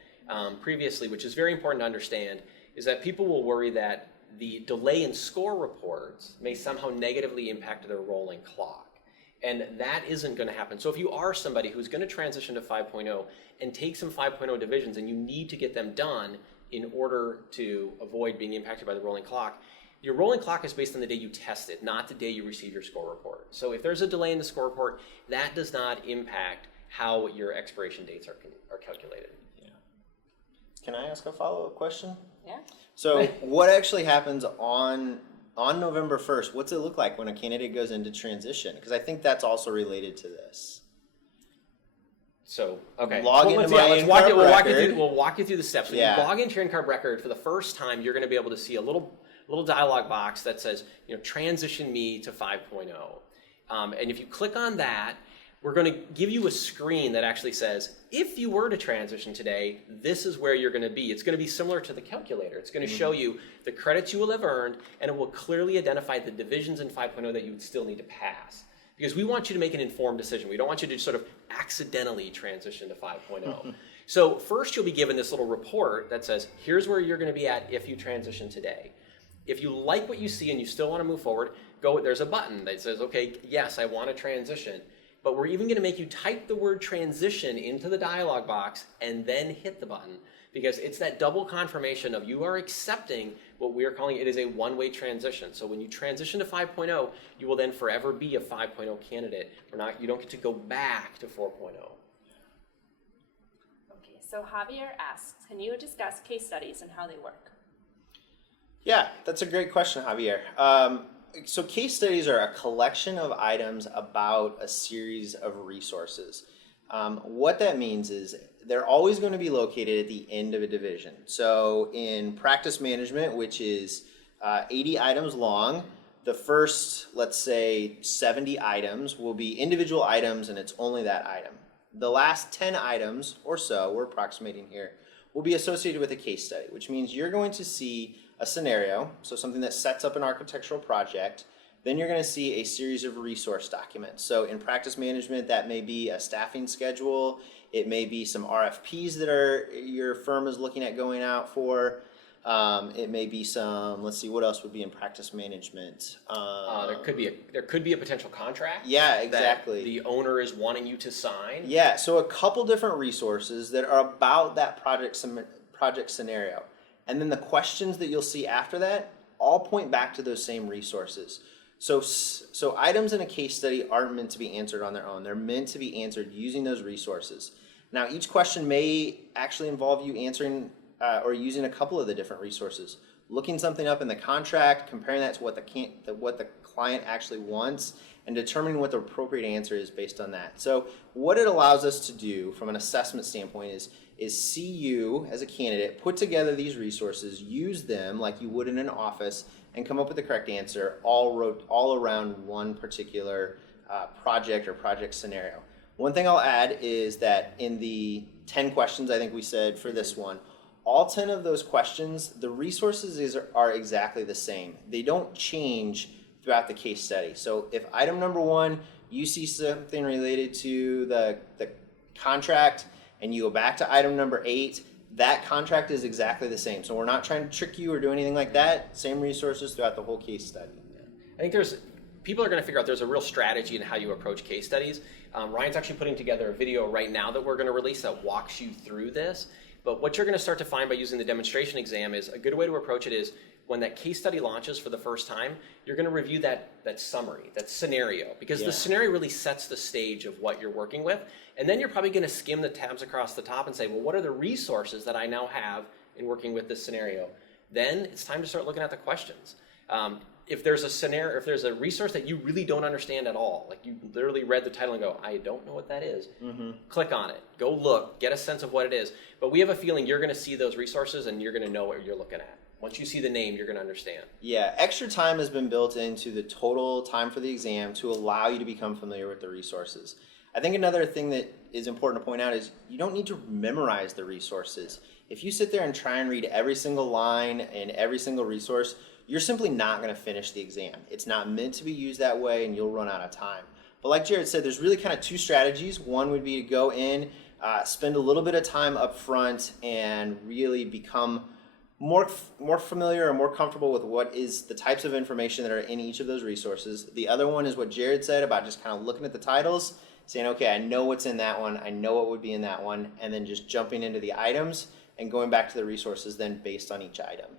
previously, which is very important to understand, is that people will worry that the delay in score reports may somehow negatively impact their rolling clock. And that isn't going to happen. So if you are somebody who's going to transition to 5.0 and take some 5.0 divisions and you need to get them done in order to avoid being impacted by the rolling clock, your rolling clock is based on the day you test it, not the day you receive your score report. So if there's a delay in the score report, that does not impact how your expiration dates are calculated. Yeah. Can I ask a follow-up question? Yeah. So what actually happens on November 1st, what's it look like when a candidate goes into transition? Because I think that's also related to this. So, okay. Log into my we'll walk you through the steps. When Yeah. you log into your NCARB record for the first time, you're going to be able to see a little dialog box that says, transition me to 5.0. And if you click on that, we're going to give you a screen that actually says, if you were to transition today, this is where you're going to be. It's going to be similar to the calculator. It's going to show you the credits you will have earned, and it will clearly identify the divisions in 5.0 that you would still need to pass. because we want you to make an informed decision. We don't want you to sort of accidentally transition to 5.0. So first you'll be given this little report that says, here's where you're going to be at if you transition today. If you like what you see and you still want to move forward, there's a button that says, okay, yes, I want to transition. But we're even going to make you type the word transition into the dialog box and then hit the button, because it's that double confirmation of you are accepting what we are calling it is a one-way transition. So when you transition to 5.0, you will then forever be a 5.0 candidate. You don't get to go back to 4.0. Okay, so Javier asks, can you discuss case studies and how they work? Yeah, that's a great question, Javier. So case studies are a collection of items about a series of resources. What that means is they're always going to be located at the end of a division. So in practice management, which is 80 items long, the first, let's say, 70 items will be individual items, and it's only that item. The last 10 items or so, we're approximating here, will be associated with a case study, which means you're going to see a scenario, so something that sets up an architectural project. Then you're going to see a series of resource documents. So in practice management, that may be a staffing schedule. It may be some RFPs that your firm is looking at going out for. It may be some, let's see, what else would be in practice management? There could be a potential contract. Yeah, exactly. That the owner is wanting you to sign. Yeah, so a couple different resources that are about that project scenario. And then the questions that you'll see after that all point back to those same resources. So items in a case study aren't meant to be answered on their own. They're meant to be answered using those resources. Now, each question may actually involve you answering or using a couple of the different resources. Looking something up in the contract, comparing that to what the client actually wants, and determining what the appropriate answer is based on that. So what it allows us to do from an assessment standpoint is see you as a candidate put together these resources, use them like you would in an office, and come up with the correct answer all around one particular project or project scenario. One thing I'll add is that in the 10 questions I think we said for this one, all 10 of those questions, the resources are exactly the same. They don't change throughout the case study. So if item number 1, you see something related to the contract, and you go back to item number 8, that contract is exactly the same. So we're not trying to trick you or do anything like that. Same resources throughout the whole case study. I think people are going to figure out there's a real strategy in how you approach case studies. Ryan's actually putting together a video right now that we're going to release that walks you through this. But what you're going to start to find by using the demonstration exam is a good way to approach it is when that case study launches for the first time, you're going to review that summary, that scenario, because the scenario really sets the stage of what you're working with. And then you're probably going to skim the tabs across the top and say, well, what are the resources that I now have in working with this scenario? Then it's time to start looking at the questions. If there's a resource that you really don't understand at all, like you literally read the title and go, I don't know what that is, click on it, go look, get a sense of what it is. But we have a feeling you're going to see those resources and you're going to know what you're looking at. Once you see the name, you're going to understand. Yeah, extra time has been built into the total time for the exam to allow you to become familiar with the resources. I think another thing that is important to point out is you don't need to memorize the resources. If you sit there and try and read every single line and every single resource, you're simply not going to finish the exam. It's not meant to be used that way, and you'll run out of time. But like Jared said, there's really kind of two strategies. One would be to go in, spend a little bit of time up front, and really become more familiar or more comfortable with what is the types of information that are in each of those resources. The other one is what Jared said about just kind of looking at the titles, saying, okay, I know what's in that one, I know what would be in that one, and then just jumping into the items and going back to the resources then based on each item.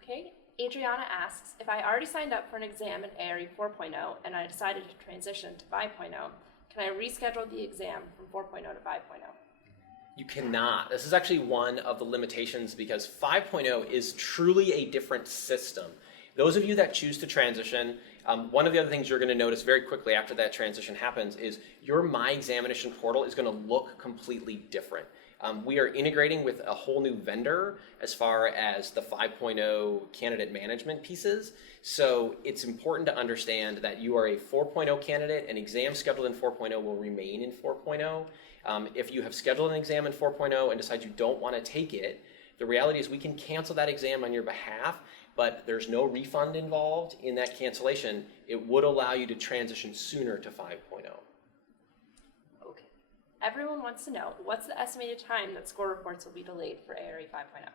Okay, Adriana asks, if I already signed up for an exam in ARE 4.0 and I decided to transition to 5.0, can I reschedule the exam from 4.0 to 5.0? You cannot. This is actually one of the limitations because 5.0 is truly a different system. Those of you that choose to transition, one of the other things you're going to notice very quickly after that transition happens is your My Examination portal is going to look completely different. We are integrating with a whole new vendor as far as the 5.0 candidate management pieces. So it's important to understand that you are a 4.0 candidate. An exam scheduled in 4.0 will remain in 4.0. If you have scheduled an exam in 4.0 and decide you don't want to take it, the reality is we can cancel that exam on your behalf, but there's no refund involved in that cancellation. It would allow you to transition sooner to 5.0. Okay. Everyone wants to know, what's the estimated time that score reports will be delayed for ARE 5.0?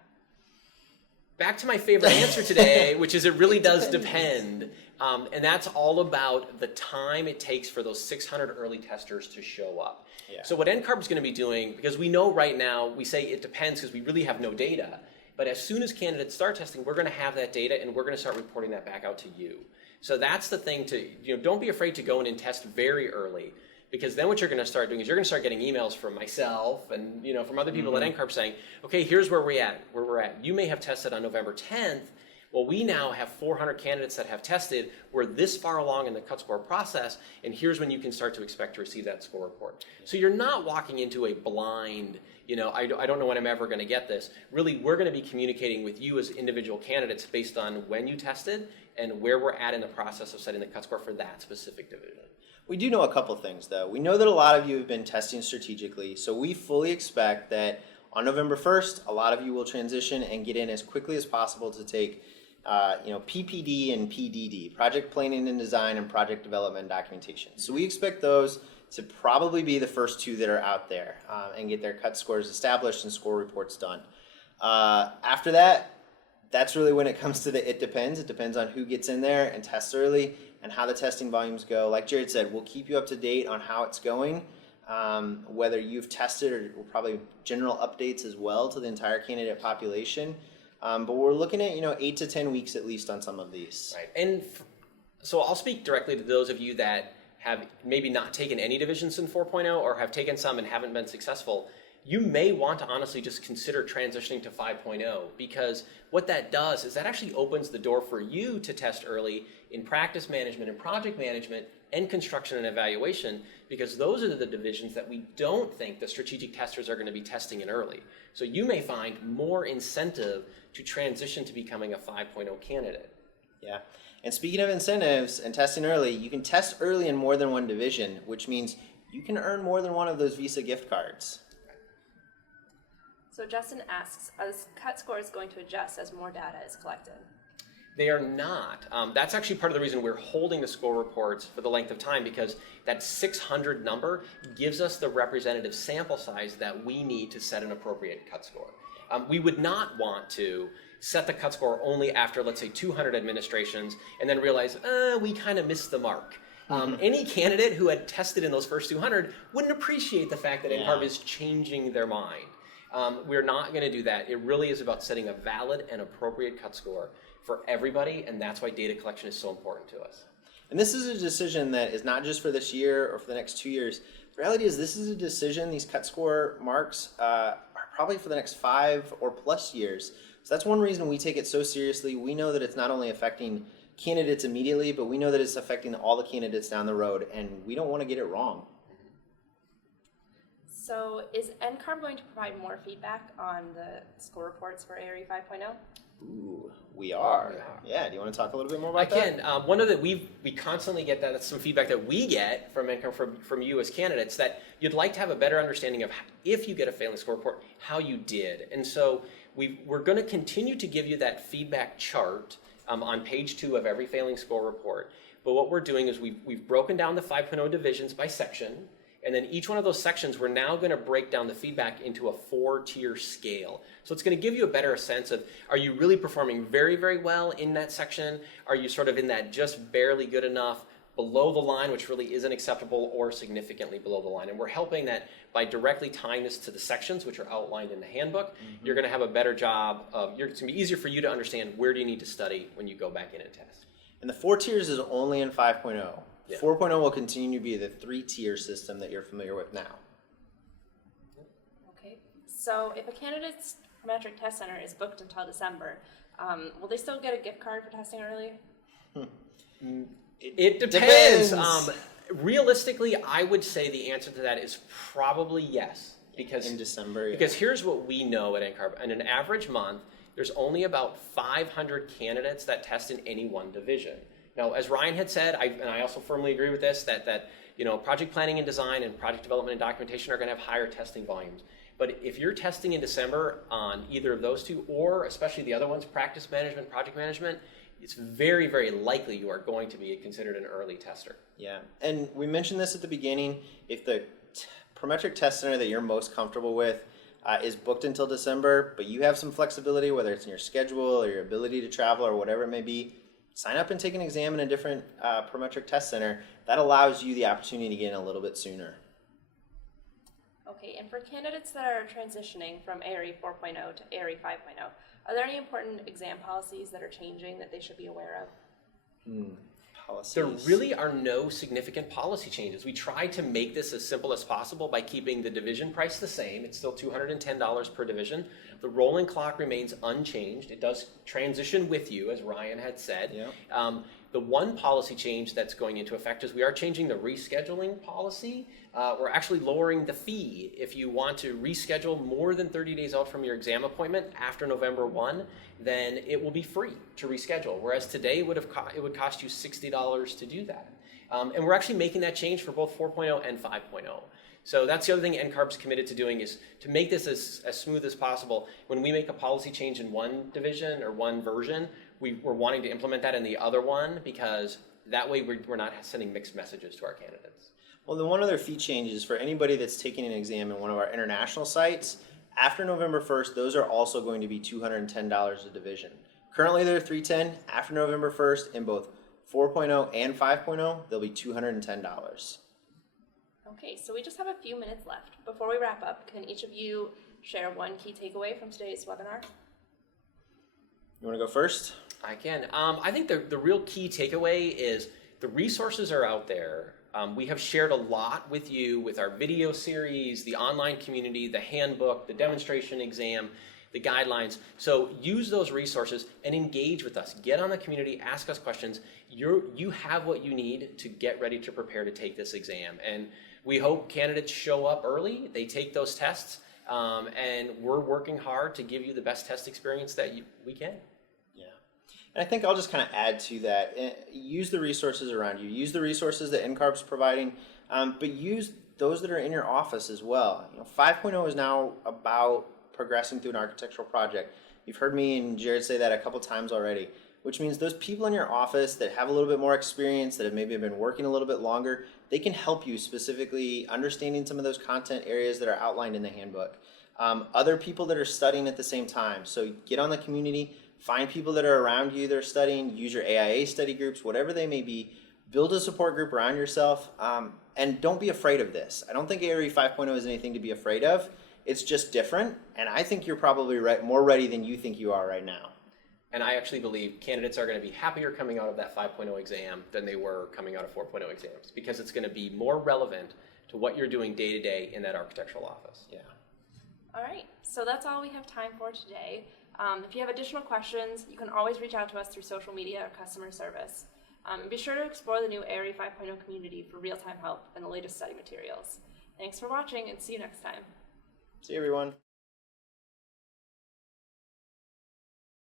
Back to my favorite answer today, which is it really does depend. And that's all about the time it takes for those 600 early testers to show up. Yeah. So what NCARB is going to be doing, because we know right now, we say it depends because we really have no data, but as soon as candidates start testing, we're going to have that data and we're going to start reporting that back out to you. So that's the thing to, don't be afraid to go in and test very early, because then what you're going to start doing is you're going to start getting emails from myself and from other people at NCARB saying, okay, here's where we're at. You may have tested on November 10th. Well, we now have 400 candidates that have tested. We're this far along in the cut score process, and here's when you can start to expect to receive that score report. So you're not walking into a blind, I don't know when I'm ever going to get this. Really, we're going to be communicating with you as individual candidates based on when you tested and where we're at in the process of setting the cut score for that specific division. We do know a couple things, though. We know that a lot of you have been testing strategically, so we fully expect that on November 1st, a lot of you will transition and get in as quickly as possible to take PPD and PDD, Project Planning and Design and Project Development and Documentation. So we expect those to probably be the first two that are out there and get their cut scores established and score reports done. After that, that's really when it comes to the it depends. It depends on who gets in there and tests early and how the testing volumes go. Like Jared said, we'll keep you up to date on how it's going, whether you've tested or probably general updates as well to the entire candidate population. But we're looking at 8 to 10 weeks at least on some of these. Right, and so I'll speak directly to those of you that have maybe not taken any divisions in 4.0 or have taken some and haven't been successful. You may want to honestly just consider transitioning to 5.0, because what that does is that actually opens the door for you to test early in practice management and project management and construction and evaluation, because those are the divisions that we don't think the strategic testers are going to be testing in early. So you may find more incentive to transition to becoming a 5.0 candidate. Yeah. And speaking of incentives and testing early, you can test early in more than one division, which means you can earn more than one of those Visa gift cards. So Justin asks, are the cut scores going to adjust as more data is collected? They are not. That's actually part of the reason we're holding the score reports for the length of time, because that 600 number gives us the representative sample size that we need to set an appropriate cut score. We would not want to set the cut score only after, let's say, 200 administrations and then realize, we kind of missed the mark. Any candidate who had tested in those first 200 wouldn't appreciate the fact that NCARB is changing their mind. We're not going to do that. It really is about setting a valid and appropriate cut score for everybody, and that's why data collection is so important to us. And this is a decision that is not just for this year or for the next 2 years. The reality is this is a decision, these cut score marks are probably for the next 5 or plus years. So that's one reason we take it so seriously. We know that it's not only affecting candidates immediately, but we know that it's affecting all the candidates down the road, and we don't want to get it wrong. So is NCARB going to provide more feedback on the score reports for ARE 5.0? Ooh, we are. Yeah, do you want to talk a little bit more about that? I can. One of the, we constantly get that. That's some feedback that we get from NCARB, from you as candidates, that you'd like to have a better understanding of, if you get a failing score report, how you did. And so we're going to continue to give you that feedback chart on page 2 of every failing score report. But what we're doing is we've broken down the 5.0 divisions by section. And then each one of those sections, we're now going to break down the feedback into a 4-tier scale. So it's going to give you a better sense of, are you really performing very, very well in that section? Are you sort of in that just barely good enough, below the line, which really isn't acceptable, or significantly below the line? And we're helping that by directly tying this to the sections, which are outlined in the handbook. You're going to have a better job of, it's going to be easier for you to understand where do you need to study when you go back in and test. And the 4 tiers is only in 5.0. Yeah. 4.0 will continue to be the 3-tier system that you're familiar with now. Okay. So if a candidate's metric test center is booked until December, will they still get a gift card for testing early? It depends. Realistically, I would say the answer to that is probably yes. Because in December, Because here's what we know at NCARB. In an average month, there's only about 500 candidates that test in any one division. Now, as Ryan had said, and I also firmly agree with this, that project planning and design and project development and documentation are going to have higher testing volumes. But if you're testing in December on either of those two, or especially the other ones, practice management, project management, it's very, very likely you are going to be considered an early tester. Yeah, and we mentioned this at the beginning. If the Prometric test center that you're most comfortable with is booked until December, but you have some flexibility, whether it's in your schedule or your ability to travel or whatever it may be, sign up and take an exam in a different Prometric test center. That allows you the opportunity to get in a little bit sooner. Okay, and for candidates that are transitioning from ARE 4.0 to ARE 5.0, are there any important exam policies that are changing that they should be aware of? Policies. There really are no significant policy changes. We try to make this as simple as possible by keeping the division price the same. It's still $210 per division. The rolling clock remains unchanged. It does transition with you, as Ryan had said. Yeah. The one policy change that's going into effect is we are changing the rescheduling policy. We're actually lowering the fee. If you want to reschedule more than 30 days out from your exam appointment after November 1, then it will be free to reschedule. Whereas today it would cost you $60 to do that. And we're actually making that change for both 4.0 and 5.0. So that's the other thing NCARB's committed to doing, is to make this as smooth as possible. When we make a policy change in one division or one version, we're wanting to implement that in the other one, because that way we're not sending mixed messages to our candidates. Well, then one other fee change is for anybody that's taking an exam in one of our international sites. After November 1st, those are also going to be $210 a division. Currently they're $310. After November 1st, in both 4.0 and 5.0, they'll be $210. Okay, so we just have a few minutes left. Before we wrap up, can each of you share one key takeaway from today's webinar? You want to go first? I can. I think the real key takeaway is the resources are out there. We have shared a lot with you with our video series, the online community, the handbook, the demonstration exam, the guidelines. So use those resources and engage with us. Get on the community, ask us questions. You have what you need to get ready to prepare to take this exam. And we hope candidates show up early, they take those tests, and we're working hard to give you the best test experience that we can. Yeah. And I think I'll just kind of add to that. Use the resources around you. Use the resources that NCARB's providing, but use those that are in your office as well. 5.0 is now about progressing through an architectural project. You've heard me and Jared say that a couple times already, which means those people in your office that have a little bit more experience, that have maybe been working a little bit longer, they can help you specifically understanding some of those content areas that are outlined in the handbook. Other people that are studying at the same time. So get on the community, find people that are around you that are studying, use your AIA study groups, whatever they may be. Build a support group around yourself, and don't be afraid of this. I don't think ARE 5.0 is anything to be afraid of. It's just different, and I think you're probably more ready than you think you are right now. And I actually believe candidates are going to be happier coming out of that 5.0 exam than they were coming out of 4.0 exams, because it's going to be more relevant to what you're doing day to day in that architectural office. Yeah. All right, so that's all we have time for today. If you have additional questions, you can always reach out to us through social media or customer service. And be sure to explore the new ARE 5.0 community for real-time help and the latest study materials. Thanks for watching, and see you next time. See you, everyone.